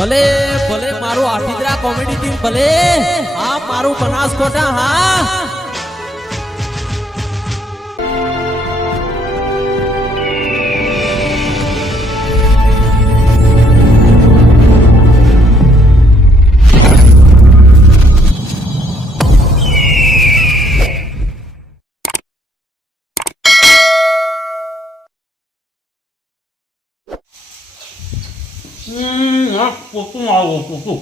ભલે ભલે મારું આઠીદરા કોમેડી ટીમ ભલે હા મારું બનાસકોટા હા પોતું આવો પોતું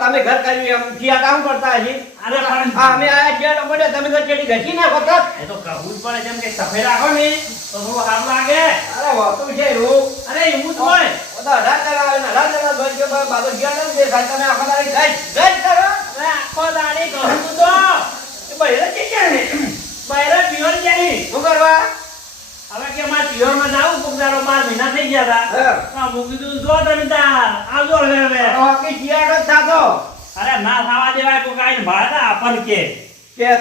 તમે ઘર કર્યું એમ કિયા કામ કરતા હજી અરે પણ અમે આયા કિયા પડે તમે તો ચેડી ઘસી ના વખત એ તો કહું જ પડે જેમ કે સફેદ રાખો ને તો થોડું સારું લાગે. અરે વાતું છે રો અરે એવું જ હોય ઓદા રાત લગાવે ને રાત લગાવે ભાઈ કે બાબો ગયા ને દેખાય તમે આખો દાડી ગઈ કરો અરે આખો દાડી કહું તો એ બૈરા કે છે ને બૈરા પીવર જાય શું કરવા હવે કે માર પીવર માં જાવું કોકદારો 12 મહિના થઈ ગયા હતા હા મૂકી દીધું જો તમે તાર આવજો હવે કે કિયા નો થાતો અરે ના થવા દેવાય કોઈ કાઈ ભાડા આપણ કે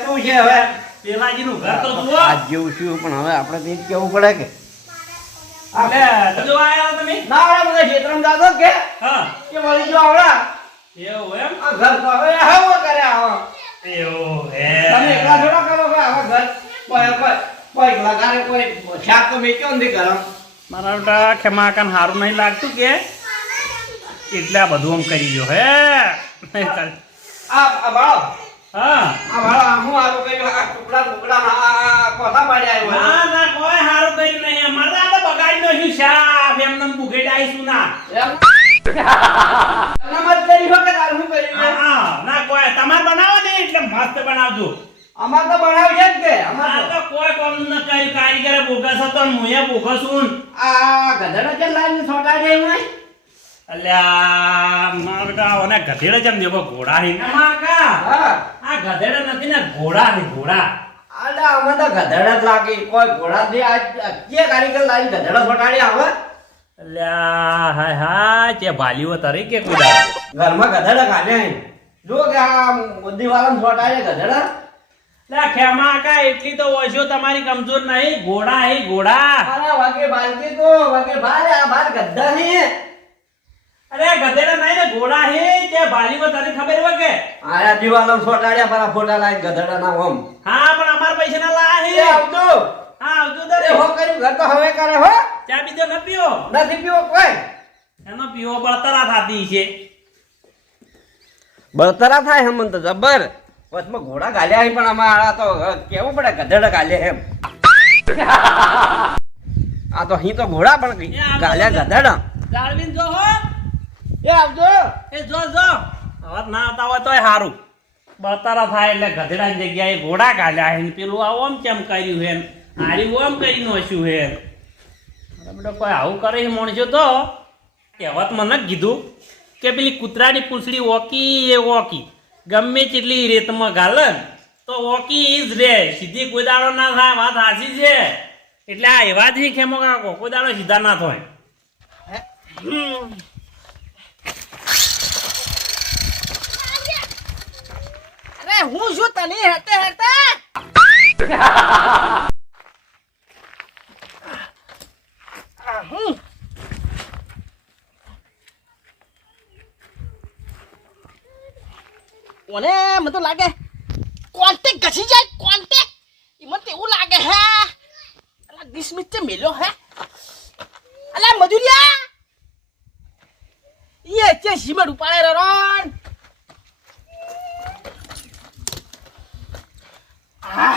તું છે હવે પેલાજી નું ઘર તો જુઓ આજ જેવું છું પણ હવે આપણે તે કેવું પડે કે આપણે જો આયા તમે ના આવડે મને ક્ષેત્રમાં જાતો કે હા કે મળી જો આવડા એવું એમ આ ઘર તો હવે આવો કરે આવો એવું હે તમે એકલા થોડા કરો કે આવા ઘર કોઈ લગારે કોઈ શાક તો વેચ્યો નથી ઘર મારા બેટા ખેમાકાન હારું નહીં લાગતું કે એટલે આ બધું આમ કરી ગયો હે આ બાળો હા આ બાળો હું આવું કર્યું આ ટુકડા આ કોથા પાડ્યા આવ્યો ના ના કોઈ હારું કર્યું નહીં અમારે આ તો બગાડી નો હિસાબ એમને બુગેડ આવીશું ના એમ મત કરી વખત આ હું કર્યું હા ના કોઈ તમારે બનાવો ને એટલે મસ્ત બનાવજો અમાર તો બનાવ છે જ કે અમાર આ તો કોઈ કામ ન કર્યું કારીગરે બોગસ હતો ને મુએ બોગસ હું આ ગધેડો છે લાઈન છોટા દે હું અલ્યા મારા બેટા ઓને ગધેડા જેમ દેવો ઘોડા હી ના કા હા આ ગધેડા નથી ને ઘોડા હી ઘોડા આલા અમે તો ગધેડા જ લાગી કોઈ ઘોડા દે આ કે કારીગર લાઈન ગધેડો છોટાડી આવે અલ્યા હાય હાય કે ભાલીઓ તરીકે કુડા ઘરમાં ગધેડા કાઢે જો કે આ બુદ્ધિ વાળા છોટાડે ગધેડા લા ખેમા કા એટલી તો ઓછો તમારી કમજોર નહીં ઘોડા હી ઘોડા અરે વાગે બાલકી તો વાગે બાર આ બાર ગધા હે અરે ગધેડા નહીં ને ઘોડા હી તે ભાલીઓ તને ખબર હોય કે આયા દીવાલો છોટાડ્યા મારા ફોટા લાઈન ગધેડા ના ઓમ હા પણ અમાર પૈસા ના લા હી એ આવજો હા આવજો તો એ હો કર્યું ઘર તો હવે કરે હો ચા બીજો ન પીઓ નથી પીવો કોઈ એનો પીવો બળતરા થાતી છે બળતરા થાય હમન તો જબર વચમાં ઘોડા ગાલ્યા હે પણ અમારા તો કેવું પડે ગધેડા ગાલ્યા એમ આ તો અહીં તો ઘોડા પણ ગાલ્યા ગધેડા જાળવીન જો હો એ આવજો એ જો જો હવે ના આવતા હોય તોય સારું બળતરા થાય એટલે ગધેડાની જગ્યાએ ઘોડા ગાલ્યા હે ને પેલું આ ઓમ કેમ કર્યું હે હારી ઓમ કરી નોશ્યું હે બેટા કોઈ આવું કરે છે માણસો તો કહેવત મને જ કીધું કે પેલી કૂતરાની પૂંછડી ઓકી એ ઓકી ગમે તેટલી રેતમાં ગાલન તો ઓકી ઈ જ રે સીધી કોઈ દાડો ના થાય વાત સાચી છે એટલે આ એવા જ નહીં ખેમો કાકો કોઈ દાડો સીધા ના થાય અરે હું શું તને હેતે હેતે ઓને મને તો લાગે કોન્ટેક ઘસી જાય કોન્ટેક એમાં તો એવું લાગે હે અલા 20 મિનિટ તે મેલ્યો હે અલા મજુરિયા ये चे सीमेंट उपाड़े रोन आ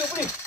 ઉપડી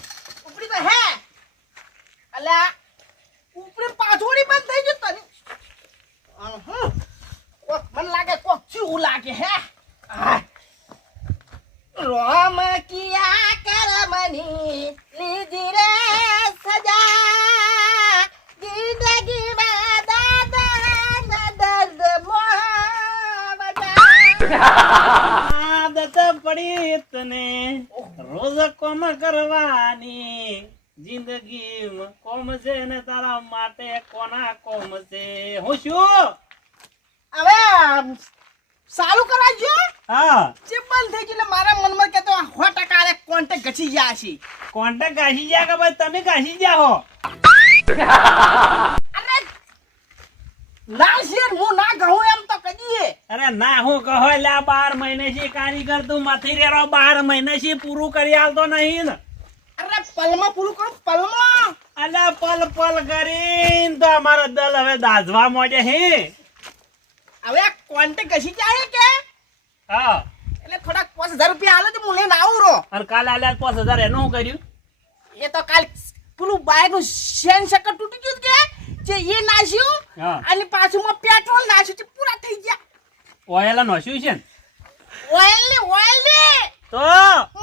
આદત પડી તને રોજ કોમ કરવાની જિંદગીમાં કોમ છે ને તારા માટે કોના કોમ છે હું શું હવે સારું કરાવજો હા જે બંધ થઈ ગયું એટલે મારા મનમાં કે તો 100% કોન્ટેક્ટ ઘસી ગયા છે કોન્ટેક્ટ ઘાસી ગયા કે ભાઈ તમે ઘાસી ગયા હો અરે ના શેર હું ના કહું એમ તો કદીએ અરે ના હું કહો લે 12 મહિને થી કારીગર તું મથી રેરો 12 મહિને થી પૂરું કરી આલતો નહીં ને અરે પલમાં પૂરું કરું પલમાં અલા પલ પલ કરીને તો અમારો દલ હવે દાઝવા માંડે હે હવે કોન્ટેક્ટ ઘસી જાય કે હા એટલે થોડાક 5000 રૂપિયા આલે તો હું લઈને આવું રો અને કાલે આલ્યા 5000 એનું શું કર્યું એ તો કાલ પેલું બાયનું શેન શકર તૂટી ગયું કે જે એ નાશ્યું હા. અને પાછું માં પેટ્રોલ નાશ્યું તે પૂરા થઈ ગયા ઓઇલ નોશ્યું છે ને ઓઇલ તો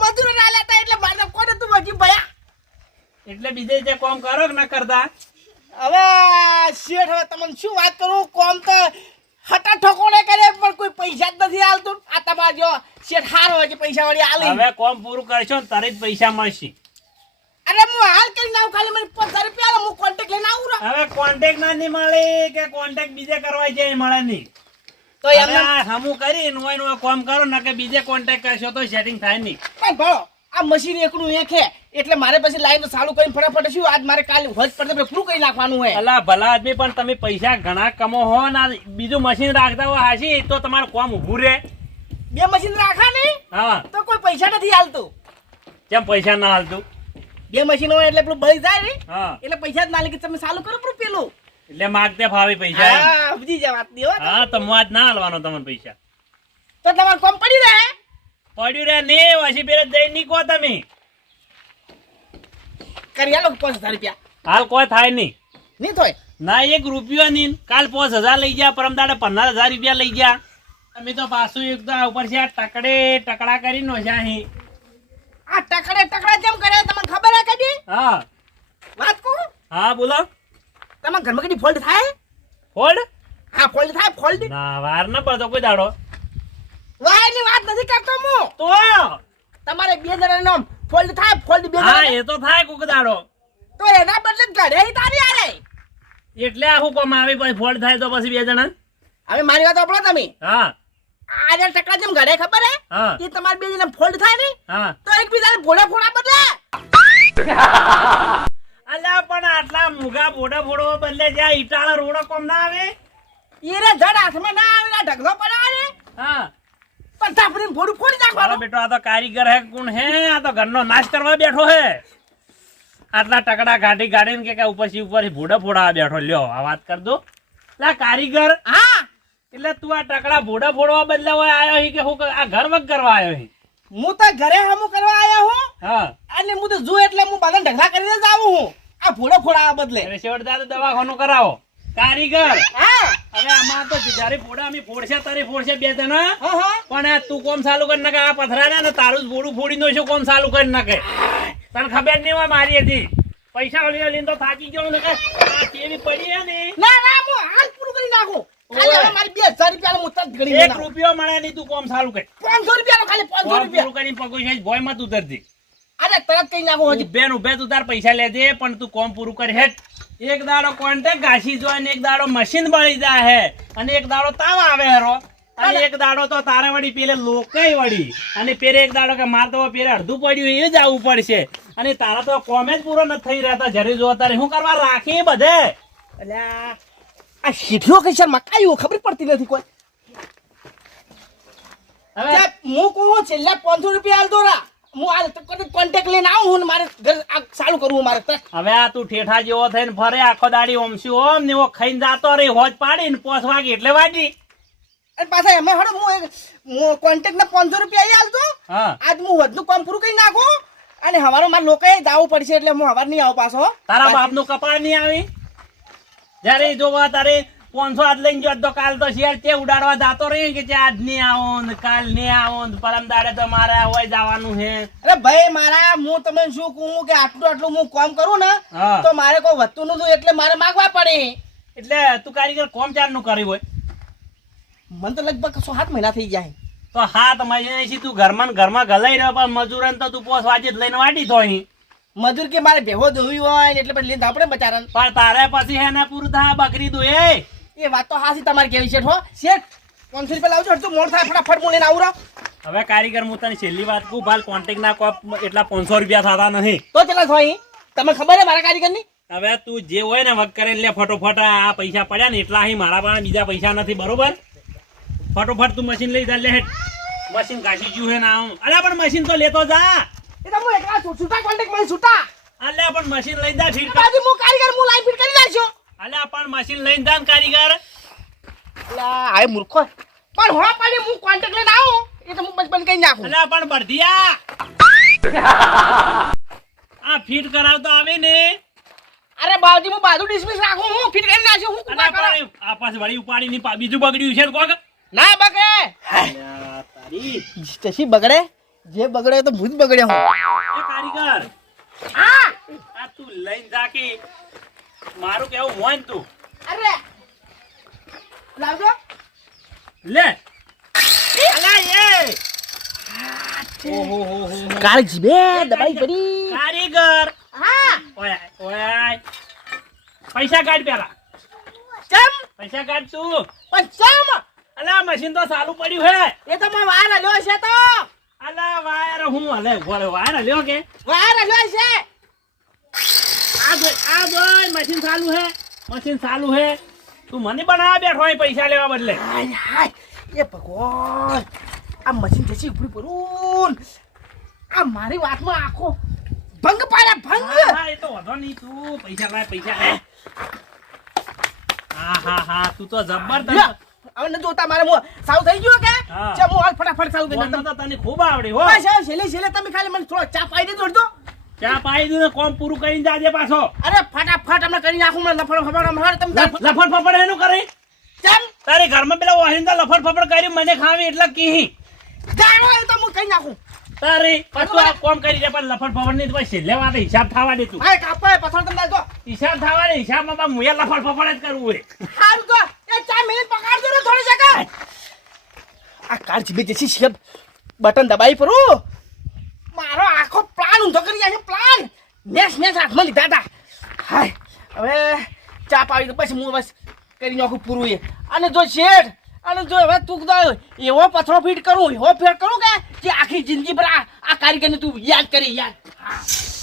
મજૂર ના લેતા એટલે મારે કોને તું વગી ભયા એટલે બીજે જે કામ કરો કે ના કરતા હવે શેઠ હવે તમને શું વાત કરું કોમ તો હટા ઠકોડે કરે પણ કોઈ પૈસા જ નથી આલતું આ તમાર જો શેઠ હારો હોય કે પૈસા વાળી આલી હવે કામ પૂરું કરશો ને તારે જ પૈસા મળશે અરે હું હાલ કરીને આવું ખાલી મને 5000 રૂપિયા આલે હું કોન્ટેક્ટ લઈને આવું રો હવે કોન્ટેક્ટ ના નહીં મળે કે કોન્ટેક્ટ બીજે કરવા જાય મળે નહીં તો હવે એમને આ હમું કરી નું કામ કરો ને કે બીજે કોન્ટેક્ટ કરશો તો સેટિંગ થાય નહીં પણ ભાળો આ મશીન એકનું એક હે એટલે મારે પછી લાઈન તો ચાલુ કરીને ફટાફટ શું આજ મારે કાલે હોજ પડતે પૂરું કરી નાખવાનું હે અલા ભલા આદમી પણ તમે પૈસા ઘણા કમો હો ને આ બીજું મશીન રાખતા હોય હાશી તો તમારું કામ ઊભું રહે બે મશીન રાખા નહીં હા તો કોઈ પૈસા નથી આલતું કેમ પૈસા ના હાલતું બે મશીન હોય એટલે પેલું બળી જાય ને હા એટલે પૈસા જ ના લે કે તમે ચાલુ કરો પેલું એટલે માગતે ફાવે પૈસા એમ? હા સમજી જા વાત નહીં હો હા તો હું આજ ના હાલવાનો તમને પૈસા તો તમારું કામ પડી રહે પડ્યું રે ને પછી પેલે દઈ ની કહો તમે કરી આલો 5000 રૂપિયા હાલ કોઈ થાય નહીં નહીં થાય ના 1 રૂપિયો નહીં કાલ 5000 લઈ ગયા પરમ દાડે 15000 રૂપિયા લઈ ગયા અમે તો પાછું એક તો ઉપર છે આ ટકડા કરી નો છે અહીં આ ટકડા કેમ કરે તમને ખબર હે કદી હા વાત કહું હા બોલો તમારા ઘરમાં કદી ફોલ્ટ થાય ફોલ્ડ હા ફોલ્ટ થાય ફોલ્ટ ના વાર ના પડતો કોઈ દાડો વાયની વાત નથી કરતો હું તો તમારે બે જણાનો ફોલ્ટ થાય ફોલ્ટ બે હા જણા એ તો થાય કોક દાડો તો એના બદલે ઘરે તારી આરે એટલે આખું કોમ આવી પછી ફોલ્ડ થાય તો પછી બે જણા હવે મારી વાત સાંભળો તમે હા આજે ટકડા જેમ ઘરે ખબર હે હા એ તમારે બે જણા ફોલ્ટ થાય ને હા તો એકબીજાને ફોડા બદલે અલ્યા પણ આટલા મુગા બોડા ફોડવા બદલે જ્યાં ઈટાળા રોડો કોમ ના આવે ઈને જડ હાથમાં ના આવે ના ઢગલો પડાવે હા પણ તાપડીને ફોડું ફોડી મારો નાખવાનું બેટો આ તો કારીગર હે કોણ હે આ તો ઘરનો નાશ કરવા બેઠો હે આટલા ટકડા ગાડીને કે ઉપરથી ભોડા ફોડા બેઠો લ્યો આ વાત કર દો લા કારીગર હા એટલે તું આ ટકડા ભોડા ફોડવા બદલે હોય આયો હી કે હું આ ઘર વગ કરવા આયો હી હું તો ઘરે હમું કરવા આયા હું હા અને હું તો જો એટલે હું બધાને ઢગલા કરીને જ આવું હું આ ફોડા ફોડા બદલે એટલે છેવટદાર દવાખાનું કરાવો કારીગર હા હવે આમાં તો જયારે ફોડા અમે ફોડશે તારે ફોડશે બે જણા હા હા પણ આ તું કોમ ચાલુ કરી નાખે આ પથરા ને તારું જ બોડું ફોડી નો છે કોમ ચાલુ કરી નાખે તને ખબર નહીં હોય મારી હતી પૈસા લઈને તો થાકી ગયો ને કે આ કેવી પડી હે ને ના ના હું હાલ પૂરું કરી નાખું ખાલી હવે મારી 2000 રૂપિયા હું તરત ગણી 1 રૂપિયો મળે નહીં તું કોમ ચાલુ કર 500 રૂપિયા ખાલી 500 કોમ રૂપિયા પૂરું કરીને પગો છે ભોય માં તું ઉતરતી અરે તરત કઈ નાખું હજી ઉભે તું તાર પૈસા લેજે પણ તું કોમ પૂરું કર હેટ એક દાડો કોન્ટેક્ટ ઘાસી જો અને એક દાડો મશીન બળી જાય હે અને એક દાડો તાવ આવે હેરો અને એક દાડો તો તારે વળી પેલે લોકઈ વળી અને પેરે એક દાડો કે માર તો પેરે અડધું પડ્યું એ જ આવવું પડશે અને તારા તો કોમે જ પૂરો નથી થઈ રહ્યા જરી જો તારે શું કરવા રાખી બધે અલ્યા આ શીઠિયો કઈ શર્મા કાયો ખબર પડતી નથી કોઈ હવે હું કહું છેલ્લા 500 રૂપિયા હાલ દોરા હું હાલ કોન્ટેક્ટ લઈને આવું હું ને મારે ઘર આ ચાલુ કરવું મારે તરત. હવે આ તું ઠેઠા જેવો થઈને ફરે આખો દાડી ઓમસી ઓમ ને એવો ખાઈને જાતો રહી હોજ પાડીને 5 વાગે એટલે વાગી અને પાછા એમાં હડો હું કોન્ટેક્ટ ના 500 રૂપિયા હાલ તો હા આજ હું વધનું કામ પૂરું કરી નાખું અને હવારે મારા લોકોએ જાવું પડશે એટલે હું હવાર નહીં આવું પાછો તારા બાપનું કપાળ નહીં આવી જયારે જોવા તારે 500 હાથ લઈને જોત તો કાલ તો શેર તે ઉડાડવા જાતો રહી કે આજ નહીં આવો ને કાલ નહીં આવો ને પરમ દાડે તો મારે હોય જવાનું છે અરે ભાઈ મારા હું તમને શું કહું કે આટલું હું કામ કરું ને હા. તો મારે કોઈ વધતું નતું એટલે મારે માગવા પડે એટલે તું કારીગર કોમ ચાર નું કર્યું હોય મને તો લગભગ 7 મહિના થઈ ગયા તો હાથ મહિને તું ઘરમાં ને ઘરમાં ગલાઈ રહ્યો પણ મજૂરન તો તું પોસ વાંચી જ લઈને વાટી તો અહીં મજૂર કે મારે ભેગો દોવી હોય ને એટલે પછી લઈને આપણે બચારા પણ તારે પછી હે ને પૂરું થાય બકરી દો એ વાત તો હાસી તમારે કેવી છે હો શેઠ 500 રૂપિયા લાવજો હજુ મોડ થાય ફટાફટ હું લઈને આવું રહો હવે કારીગર હું તને છેલ્લી વાત કહું ભાલ કોન્ટેક્ટ ના કોપ એટલા 500 રૂપિયા થતા નહીં તો કેટલા થાય તમને ખબર હે મારા કારીગરની હવે તું જે હોય ને વગ કરીને લે ફટોફટ આ પૈસા પડ્યા ને એટલા અહીં મારા પાસે બીજા પૈસા નથી બરોબર ફટોફટ તું મશીન લઈ જા લે હેઠ મશીન કાઢી ગયું હે ને આમ અલ્યા પણ મશીન તો લેતો જા એ તો હું એકલા છૂટા કોન્ટેક્ટ માં છૂટા અલ્યા પણ મશીન લઈ જા ફીટ બાજુ હું કારીગર હું લાઈન ફિટ કરી નાખ્યો અલ્યા પણ મશીન લઈને જા ને કારીગર લા આય મૂર્ખો પણ હો પાડી હું કોન્ટેક્ટ લઈને આવું એ તો હું બચપન કઈ નાખું અલ્યા પણ બળદિયા આ ફીટ કરાવતો આવે ને અરે બાવજી હું બાજુ ડિસમિસ રાખું હું ફિટ કરી નાખ્યો હું કુમા કરો અલ્યા પણ આ પાછું વળી ઉપાડી ની બીજું બગડ્યું છે કોક ના બગડે અલ્યા તારી તસી બગડે જે બગડે તો ભૂત બગડે હું એ કારીગર હા આ તું લઈને જા કે મારું કેવું મોન તું અરે લાવજો લે અલ્યા એ ઓહો હો હો કાળ જીબે દબાઈ પડી કારીગર હા ઓય ઓય પૈસા કાઢ પેલા ચમ પૈસા કાઢ તું પણ ચમ અલા મશીન તો ચાલુ પડ્યું હે એ તો માં વાર આલ્યો છે તો અલા વાયર હું હલે ઘોડે વાયર લ્યો કે વાર આલ્યો છે આ જોઈ મશીન ચાલુ હે તું મને બનાવા બેઠો અહીં પૈસા લેવા બદલે હાય હાય એ ભગવાન આ મશીન જશે ઉપડી પરું આ મારી વાતમાં આખો ભંગ પાડ્યા ભંગ હા એ તો વધો નહીં તું પૈસા લાય પૈસા લે હા તું તો જબરદસ્ત હવે ન જોતા મારે હું સાવ થઈ ગયો કે હા. ચમ હું હાલ ફટાફટ ચાલુ કરી બોલતો દઉં તો તને ખૂબ આવડે હો બસ હવે છેલ્લે તમે ખાલી મને થોડો ચા પાઈ દેજો અડધો ચા પાઈ દે કોમ પૂરું કરીને જાજે પાછો અરે ફટાફટ હમણાં કરી નાખું મને લફડ ફફડ હમણાં તમે લફડ ફફડ એનું કરે ચમ તારે ઘરમાં પેલા વાહિંદા લફડ ફફડ કરી મને ખાવી એટલે કી જાણો એ તો હું કરી નાખું તારે પાછું આ કોમ કરી દે પણ લફડ ફફડ નહીં તો પછી છેલ્લે વાત હિસાબ થવા દે તું હા કાપાય પથાણ તમે દાજો હિસાબ થવા દે હિસાબમાં તો મુએ લફડ ફફડ જ કરવું હોય હાલ તો એ 4 મિનિટ પકડજો ને થોડી સેકન્ડ આ કાર જીબે જશે શિયબ બટન દબાઈ પરું મારો આખો પ્લાન ઊંધો કરી જાય પ્લાન નેસ હાથમાં લીધા હતા હાય હવે ચા પાવી તો પછી હું બસ કરી નાખું પૂરું એ અને જો શેઠ અને જો હવે તું એવો પથરો ફીટ કરું એવો ફીટ કરું કે જે આખી જિંદગી પર આ કારીગરને તું યાદ કરી યાદ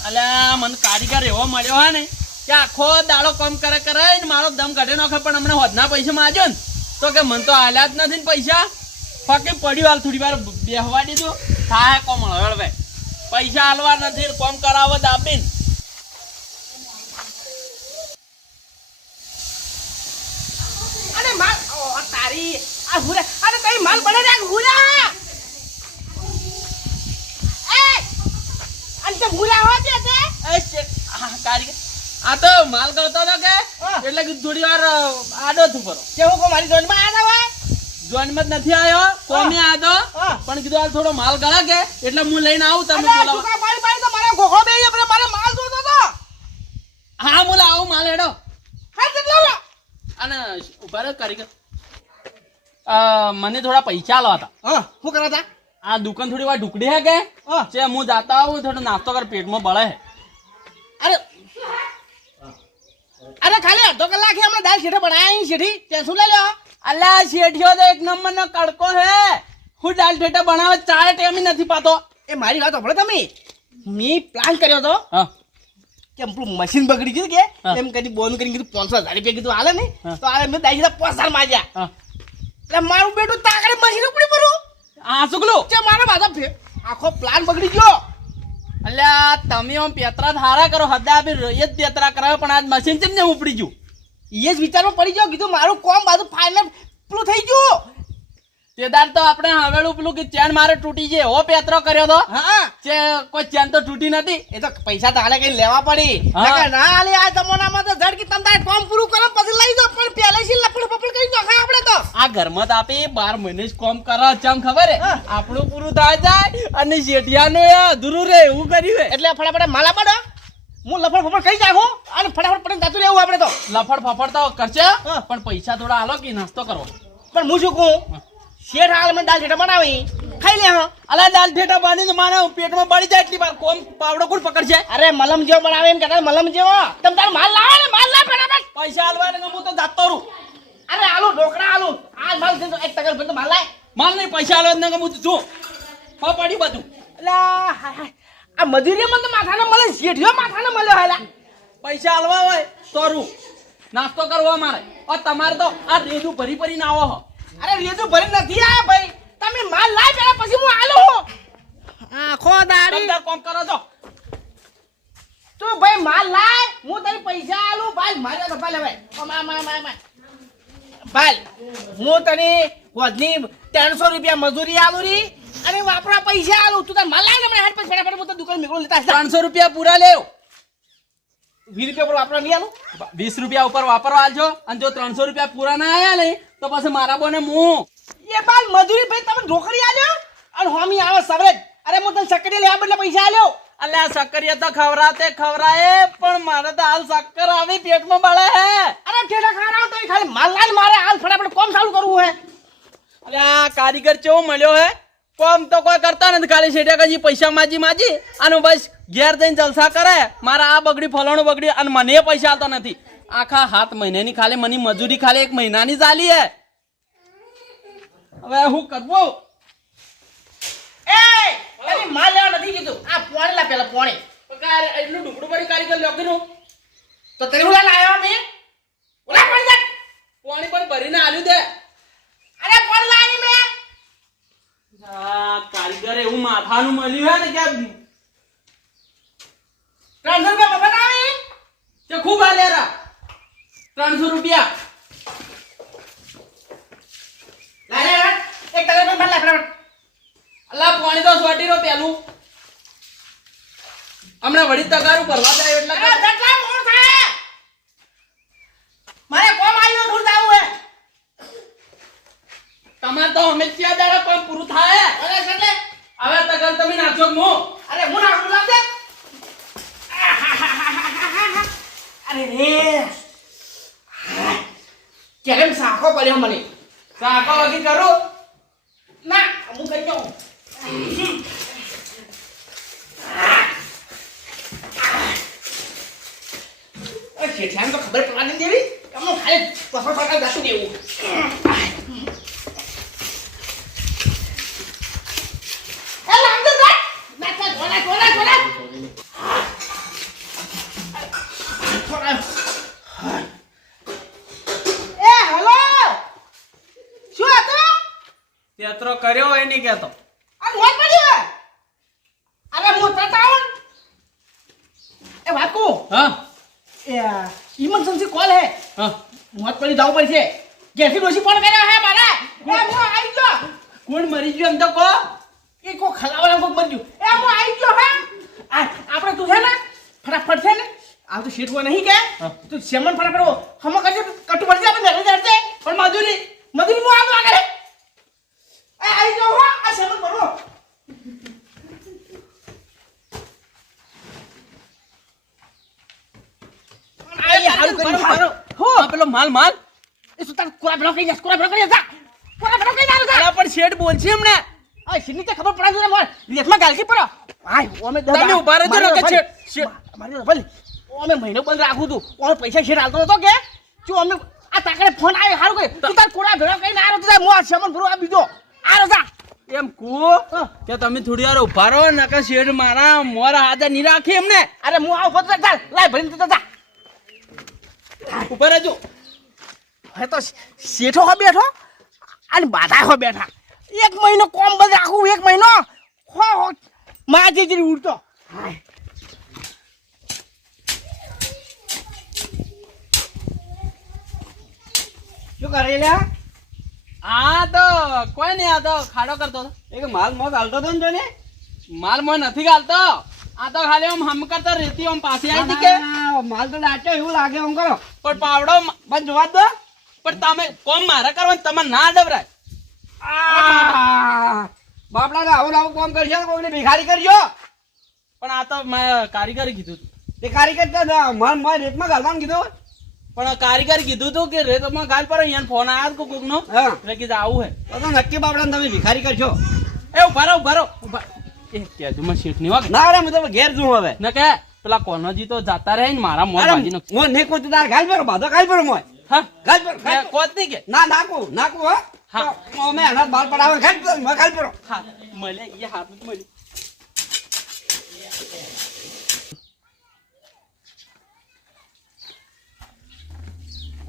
અલ્યા મને કારીગર એવો મળ્યો હે ને કે આખો દાડો કામ કરે ને મારો દમ કાઢે નાખે પણ હમણાં વધના પૈસા માંગ્યો ને તો કે મને તો હાલ્યા જ નથી ને પૈસા ફકે પડ્યું હાલ થોડી વાર બેહવા દીધું થાય કોમ હળવે પૈસા હાલવા નથી કોમ કરાવો દાબીન અરે માલ ઓ તારી આ હુરા અરે કઈ માલ બને રે હુરા એ અંત હુરા હો તે એ શેઠ, આ કારીગર આ તો માલ કરતો હતો કે હા. એટલે કે થોડી વાર આડો તું પરો કેવું કો મારી જોનમાં આના હોય જોનમાં જ નથી આવ્યો કોમે આદો હા. પણ કીધું હાલ થોડો માલ ગળા કે એટલે હું લઈને આવું તમે અરે બોલાવો સુકા મારી પાસે તો મારા ઘોઘો બેહી આપણે મારે માલ જોતો તો હા હું આવું માલ હેડો હા કેટલો લો અને ઉભા રહો કારીગર મને થોડા પૈસા આલવા હતા હા શું કરાતા આ દુકાન થોડી વાર ઢુકડી હે કે હા. છે હું જાતા આવું થોડો નાસ્તો કર પેટમાં બળે હે અરે અરે ખાલી અડધો કલાક હમણાં દાલ શેઠે બનાવી શેઠી તે શું લઈ લ્યો અલ્યા શેઠિયો તો એક નંબર નો કડકો હે હું દાલ ઠેઠા બનાવે ચાય ટેમી નથી પાતો એ મારી વાત સાંભળો તમે મેં પ્લાન કર્યો તો હા કે આપણું મશીન બગડી ગયું કે હા. એમ કદી બોન કરીને કીધું 500,000 રૂપિયા કીધું હાલે ને હા. તો હાલે મેં દાઈ દીધા 5,000 માગ્યા હા એટલે મારું બેટું તાકડે મશીન ઉપડી પડું આ સુગલું કે મારો બાધા આખો પ્લાન બગડી ગયો અલ્યા તમે આમ પેતરા ધારા કરો હદા આપી એ જ પેતરા કરાવે પણ આજ મશીન ચેમ ને ઉપડી ગયું એ જ વિચારમાં પડી ગયો કીધું મારું કોમ બાજુ ફાઇનલ પેલું થઈ ગયું તેદાર તો આપણે હવેલું પેલું કે ચેન મારે તૂટી છે એવો પેતરો કર્યો તો હા જે કોઈ ચેન તો તૂટી નથી એ તો પૈસા તો હાલે કઈ લેવા પડી હા. નકર ના હાલે આ જમાનામાં તો ઝડકી તમતારે કોમ પૂરું કરો પછી લઈ જાઓ પણ પહેલેથી લફડ ફફડ કરી નાખાય આપણે તો આ ઘરમાં તો આપે 12 મહિને જ કામ કરો ચમ ખબર હે હા. આપણું પૂરું થાય જાય અને શેઠિયાનું એ અધૂરું રે એવું કર્યું હે એટલે ફટાફટ માલા પડો હું લફડ ફફડ કરી નાખું અને ફટાફટ પડીને જતું રહેવું આપણે તો લફડ ફફડ તો કરશે હા. પણ પૈસા થોડા આલો કે નાસ્તો કરો પણ હું શું કહું શેઠ હાલ મને દાલ ઠેઠા બનાવી ખાઈ લે હા. અલા દાલ ઠેઠા બાંધી મારા પેટમાં બળી જાય એટલી વાર કોમ પાવડો કોણ પકડશે અરે મલમ જેવો બનાવે એમ કહેતા મલમ જેવો તમે તાર માલ લાવો ને માલ લાવ ફટાફટ. પૈસા આલવા ને હું તો જાતો રહું અરે આલુ ઢોકળા આલુ આ માલ દે તો એક તગર ભર તો માલ લાય. માલ નહીં પૈસા આલવા ને હું છું પડી બધું અલા હાય હાય. આ મજૂરી મને તો માથાને મળે શેઠિયો માથાને મળ્યો હાલા. પૈસા આલવા હોય તો રૂ નાસ્તો કરવો મારે તમારે તો આ રેજુ ભરી ભરીને આવો હો અરે રેજુ ભરી નથી આયા ભાઈ તમે માલ લાય પેલા પછી હું આલુ હું. આખો દાડી તમે કોમ કરો છો તું ભાઈ માલ લાય હું તને પૈસા આલુ ભાઈ મારે તો ભાઈ ભાઈ ભાઈ હું તને વધની 300 રૂપિયા મજૂરી આલુ રી અને વાપરા પૈસા આલુ તું તાર માલ લાય ને મને હાથ પર ફટાફટ હું તો દુકાન નીકળું લેતા 300 રૂપિયા પૂરા લેવ 20 રૂપિયા પર વાપરા નહીં આલુ 20 રૂપિયા ઉપર વાપરવા આલજો અને જો 300 રૂપિયા પૂરા ના આયા ને તો પછી મારા બોને હું એ બાલ મજૂરી ભાઈ તમે ઢોકળી આલ્યો અને હોમી આવે સવરે અરે હું તને સકડી લેવા બદલે પૈસા આલ્યો. અલ્યા સક્કરિયા તો ખવરાએ પણ મારે તો હાલ શક્કર આવી પેટમાં બળે હે અરે ઠેઠા ખારાવ તો ખાલી માલ લાય મારે હાલ ફટાફટ કોમ ચાલુ કરવું હે. અલ્યા કારીગર કેવો મળ્યો હે કોમ તો કોઈ કરતા નથી ખાલી શેઠિયા કજી પૈસા માજી અને બસ ઘેર જઈને જલસા કરે મારા આ બગડી ફલાણું બગડી અને મને પૈસા આલતો નથી આખા 7 મહિનાની ખાલી મને મજૂરી ખાલી 1 મહિનાની ચાલી હે હવે હું કરવું એ તને માલ લેવા નથી કીધું આ પોણી લા પેલા પોણી એટલું ઢુકડું ભરી કારીગર લોકીનું તો તને ઉલા લાયો મે ઉલા પડી જા પાણી પણ ભરીને આલ્યું દે અરે પોણી લાવી મે આ કારીગર એવું માથાનું મળ્યું હે ને કે 300 રૂપિયા મફત આવી તે ખૂબ આલેરા 300 રૂપિયા લાય લે એક તગર પર ભર લે ફટાફટ. અલ્લા પાણી તો સોટી રો પેલું હમણાં વળી તગારું ભરવા જાય એટલે અરે જટલા મોર થાય મારે કોમ આવ્યો દૂર જાવું હે. તમારે તો અમે ક્યાં દાડા કોમ પૂરું થાય અરે એટલે હવે તગર તમે નાખજો મો અરે હું નાખું લાવ દે અરે રે કેમ સાખો પડ્યો મને સાકો વગી કરું ના હું કરી જાઉં શેઠિયાને તો ખબર પડવા નહીં દેવી કેમનો ખાલી પસર પસર જતું દેવું એ લાંબુ જા ના ગોલા ગોલા ગોલા એ હેલો શું હતું તેતરો કર્યો હોય નહીં કેતો આ મોત પડી અરે હું તતાવન એ વાકુ હા ઇમરજન્સી કોલ હે હા મોત પડી જવું પડશે ગેસી ડોસી ફોન કર્યો હે મારે એ હું આવી ગયો કોણ મરી ગયું એમ તો કહો એ કો ખલાવાળા કો બન્યું એ હું આવી ગયો હે આપણે તું છે ને ફટાફટ છે ને આ તો શેઠવો નહીં કે તું સેમન ફટાફટ હમ કરજે કટુ પડજે આપણે ઘરે જશે પણ મજૂરી હું આવું આગળ એ આવી જાઓ હો આ સેમન ભરો આઈ હાલ કરી હારો હો પેલો માલ એ સુતાર કોરા ભરો કરી જા કોરા ભરો કરી જા કોરા ભરો કરી જા અલા પણ શેઠ બોલશે એમને આ શિની તે ખબર પડા છે મોર લેટમાં ગાલકી પડો આય ઓમે તમે ઉભા રહેજો ને કે શેઠ મારી ભલે ઓમે મહિનો બંધ રાખું તું ઓમે પૈસા શેર આલતો હતો કે જો અમે આ તાકડે ફોન આવ્યો હારું કે તું તાર કોરા ભરો કરીને આરો તો મો શમન ભરો આ બીજો આરો જા એમ કુ કે તમે થોડી વાર ઉભા રહો નકા શેઠ મારા મોર હાજર નહીં રાખી એમને અરે હું આવ ફોન ચાલ લાય ભરીને તો જા ઉભા રહેજો હવે તો શેઠો હો બેઠો અને બાધા હો બેઠા 1 મહિનો કોમ બંધ રાખું 1 મહિનો હો હો માજે જરી ઉડતો હાય શું કરે લે આ તો કોઈ નહીં આ તો ખાડો કરતો હતો એક માલ મોગ હાલતો હતો ને તને માલ મોય નથી ગાલતો આ તો ખાલી આમ હમ કરતા રેતી આમ પાસે આવી હતી કે માલ તો ડાટો એવું લાગે એમ કરો પણ પાવડો બંધ જોવા દો પણ તમે કોમ મારા કરવાનું તમે ના ડબરાય બાપડા આવું આવું કામ કરશો કોઈને ભિખારી કરજો પણ આ તો મેં કારીગરી કીધું હતું તે કારીગર તો મન રેતમાં ગાલવાનું કીધું પણ કારીગર કીધું તું કે રેતમાં ગાલ પર અહીંયા ફોન આવ્યો કોક નો હા એટલે કીધું આવું હે તો નક્કી બાપડા તમે ભિખારી કરશો. એ ઉભા રહો એ કેજુ માં શેઠ ની વાગે ના રે હું તમે ઘેર જઉં હવે. ને કે પેલા કોનોજી તો જાતા રહે ને મારા મોં અરે બાજીનો મોં નહીં કોઈ તાર ગાલ પર બાધો ગાલ પર મોય હા ગાલ પર ગાલ પર. કોત નહીં કે ના નાકું હા હા. તો અમે એના બાલ પડાવે ગાલ પર ગાલ પર. હા મળે એ હાથ મળે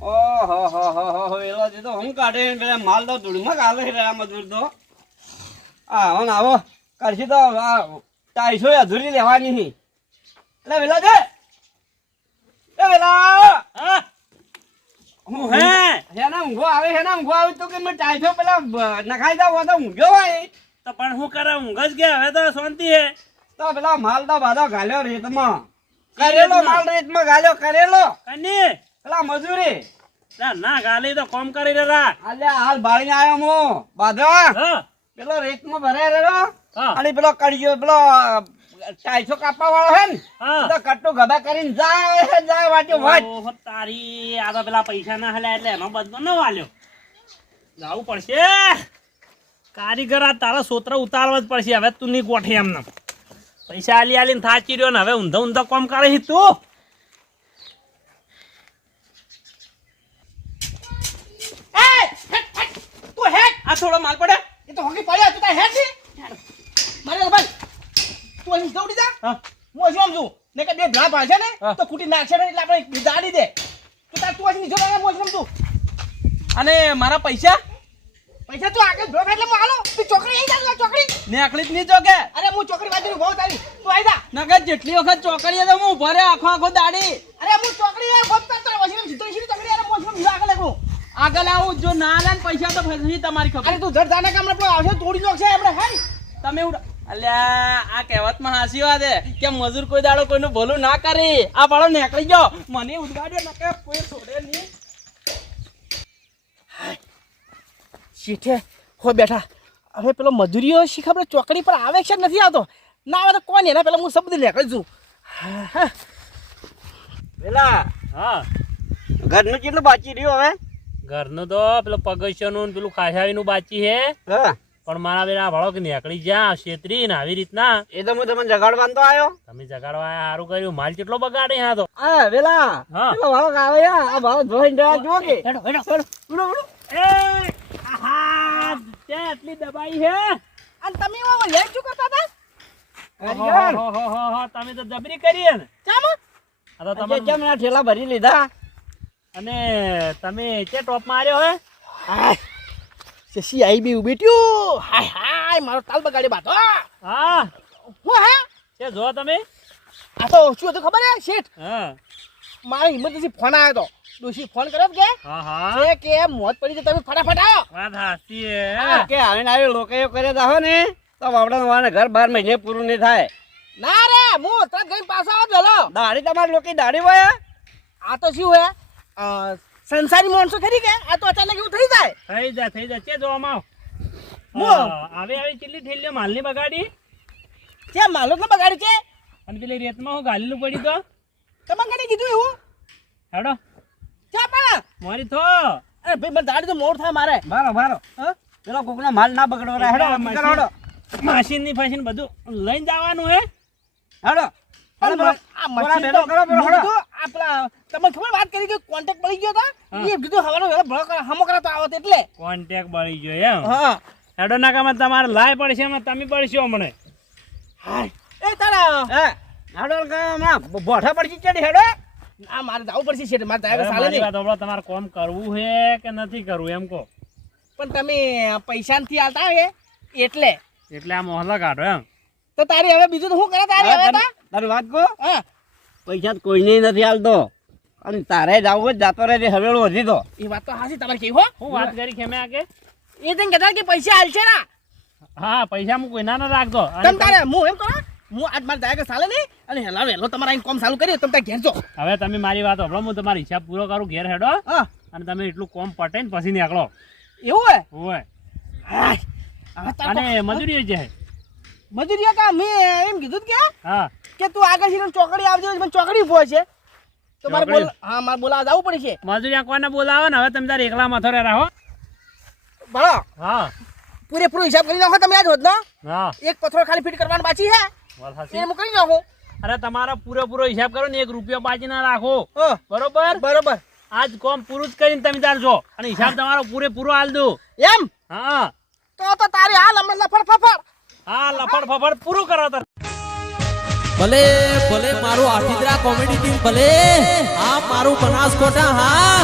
ઓહો હો હો હો એલો જે તો હું કાઢે ને પેલા માલ તો ધૂળમાં ગાલે છે આ મજૂર તો. આવો ને આવો કરશી તો આ 400 અધૂરી લેવાની છે. એટલે વેલા છે એ વેલા હા હું હે હેના ઊંઘો આવે તો કે મેં 400 પેલા નખાઈ જાવ તો ઊંઘ્યો હોય તો પણ હું કરે ઊંઘ જ ગયા હવે તો શાંતિ હે તો પેલા માલ તો બાધો ગાલ્યો રેતમાં કરેલો માલ રેતમાં ગાલ્યો કરેલો કની પેલા મજૂરી ના ગાલી તો કોમ કરી રહ્યા અલ્યા હાલ બાળીને આવ્યો હું બાધા હા પેલો રેતમાં ભરાય રહ્યો હા અને પેલો કડિયો પેલો 400 કાપવા વાળો હે ને હા તો કટ્ટો ગભા કરીને જાય વાટ્યો વાટ. ઓહો, તારી આ તો પેલા પૈસા ના હલ્યા એટલે એનો બદલો ન વાલ્યો જાવું પડશે કારીગર આ તારા સોત્ર ઉતારવા જ પડશે હવે તું નહીં ગોઠે એમને પૈસા આલીને થાચી રહ્યો ને હવે ઊંધો કોમ કરે છે તું એ હેટ તું હેટ આ થોડો માલ પડે એ તો હોકી પડ્યો તું તાર હેટ છે મારે ભાઈ તું અહીં દৌડી જા હા હું હજુ આમ છું ને કે બે ભલા પાછે ને હા. તો કુટી નાખશે ને એટલે આપણે દાડી દે તું અહીં નીચે હું હજુ આમ છું અને મારા પૈસા પૈસા તું આગળ ભલો એટલે હું હાલો તું ચોકડી અહીં જા ચોકડી ને આકલી જ નહીં ચોકે અરે હું ચોકડી બાજુ બહુ તારી તું આવી જા નકર જેટલી વખત ચોકડીએ તો હું ભરે આખો દાડી અરે હું ચોકડી બહુ તાર વસીને સીધો સીધી ચોકડી અરે હું હજુ આગળ લાગું આગળ આવું જો ના લે ને પૈસા તો ફસી તમારી ખબર અરે તું જડ જાને કે હમણાં પેલો આવશે તોડી નાખશે આપણે હે તમે અલ્યા આ કહેવતમાં હાસી વાત હે કે મજૂર કોઈ દાડો કોઈનું ભલું ના કરે આ પાડો નીકળી ગયો મને ઉદગાડ્યો ન કે કોઈ છોડે નહીં શીઠે હો બેઠા હવે પેલો મજૂરીઓ શીખ આપણે ચોકડી પર આવે છે નથી આવતો ના આવે તો કોણ એના પેલા હું શબ્દ નીકળી છું પેલા હા ઘરનું કેટલું બાકી રહ્યું હવે ઘરનું તો પેલું પગથિયાનું ને પેલું ખાસાવીનું બાચી હે હા પણ મારા બેના ભાળો કે નીકળી જા છેતરી ને આવી રીતના એ તો હું તમને જગાડવાનું તો આવ્યો. તમે જગાડવા આયા, સારું કર્યું માલ કેટલો બગાડે હા તો હા વેલા હા. પેલો ભાવ આવે આ ભાવ જોઈને જવા જુઓ કે હેડો હેડો એ આહા ત્યાં આટલી દબાઈ હે અને તમે એમાં લેટ શું કરતા હતા કારીગર, ઓહોહોહો, તમે તો જબરી કરી હે ને ચામાં આ તો આજે તમારે કેમ આ ઠેલા ભરી લીધા અને તમે જે ટોપ માર્યો હે હાય શશી આઈ બી બેટ્યું હાય હાય મારો તાલ બગાડી બાતો હા હું હે તે જો તમે આ તો શું હતું ખબર હે શેઠ હા મારો ઇમરજન્સી ફોન આવ્યો તો ડોશી ફોન કર્યો કે હા હા છે કે મોત પડી છે તમે ફટાફટ આવો વાત હાસી હે કે આવીને આવી લોકાયો કરે તો હો ને તો બાપડા વાળા ઘર 12 મહિને પૂરું નહીં થાય. ના રે હું તરત ગઈ પાછો આવો પેલો દાઢી તમારે લોકો દાઢી હોય આ તો શું હે સંસારી માણસો ખરી કે આ તો અચાનક એવું થઈ જાય થઈ જા ચે જોવામાં મો. આવે આવી કેટલી ઠેલીઓ માલની બગાડી છે માલો ને બગાડી છે અને પેલી રેતમાં હું ગાલીલું પડી તો તમે કને કીધું એવું હેડો ચા પણ મારી થો અરે ભાઈ મને દાડી તો મોડ થાય મારે બારો હા પેલો કોકનો માલ ના બગડવો રહે હેડો મશીન- હેડો મશીન ની ફશીન બધું લઈને જવાનું હે હેડો આ મશીન ભેગો કરો, પેલો મેં હળો. કીધું આપણા તમે ખબર વાત કરી કે કોન્ટેક્ટ મળી ગયો હા. હતા એ કીધું હવાનો વેલો ભળો કરે હમો કરે તો આવત એટલે કોન્ટેક્ટ બળી ગયો એમ હા હેડો નાકામાં તમારે લાય પડશે એમાં તમે પડશો હમણે હાય એ તારા હે હેડો હમણાં બોઠા પડી ચડી હેડો આ મારે જવું પડશે શેઠ મારે જાય હવે ચાલે મારી નહીં વાત સાંભળો, તમારે કોમ કરવું હે કે નથી કરવું એમ કહો પણ તમે પૈસા નથી આલતા હે એટલે એટલે આ મોહલા કાઢો એમ તો તારી હવે બીજું તો શું કરે તારી હવે તા તારી વાત કહો હા પૈસા તો કોઈને નથી હાલતો અને તારે જાવ જ જાતો રહે હવેળું વધી તો એ વાત તો હાસી તમારે કેવું હો હું વાત કરી ખેમે આગે એ તને કહેતા કે પૈસા હાલશે ના હા પૈસા હું કોઈના ના રાખતો અને તમ તારે હું એમ કરો હું આજ મારે જાય કે ચાલે નહીં અને હેલા વહેલો તમારે અહીં કોમ ચાલુ કરીએ તમે ત્યાં ઘેર જો હવે તમે મારી વાત સાંભળો, હું તમારો હિસાબ પૂરો કરું ઘેર હેડો હા અને તમે એટલું કોમ પટે ને પછી નીકળો એવું હે હોય હાય હવે તાર અને મજૂરી છે મજૂરી કા મેં એમ કીધું કે હા કે તું આગળ જઈને ચોકડી આવજો મને ચોકડી ઉભો છે તો મારે ચોકડી. મારે બોલાવા જવું પડશે. મજૂરી કોને બોલાવો ને હવે તમે તારે એકલા મથોરે રહો. ભણો હા પૂરેપૂરો હિસાબ કરી નાખો તમે આજ હોતનો. હા એક પથરો ખાલી ફિટ કરવાનો બાકી છે વાત એ સાચી. હું કરી નાખું. અરે તમારો પૂરેપૂરો હિસાબ કરો ને 1 રૂપિયો બાકી ના રાખો. હા, બરોબર બરોબર આજ કોમ પૂરું જ કરીને તમે તાર છો અને હિસાબ તમારો પૂરેપૂરો આલ દો. એમ હા તો તારે હાલ અમે લફડ ફફડ. હા લફડ ફફડ પૂરું કરો તાર. ભલે ભલે મારું આઠીદરા કોમેડી ટીમ ભલે આ મારું બનાસકોટા હા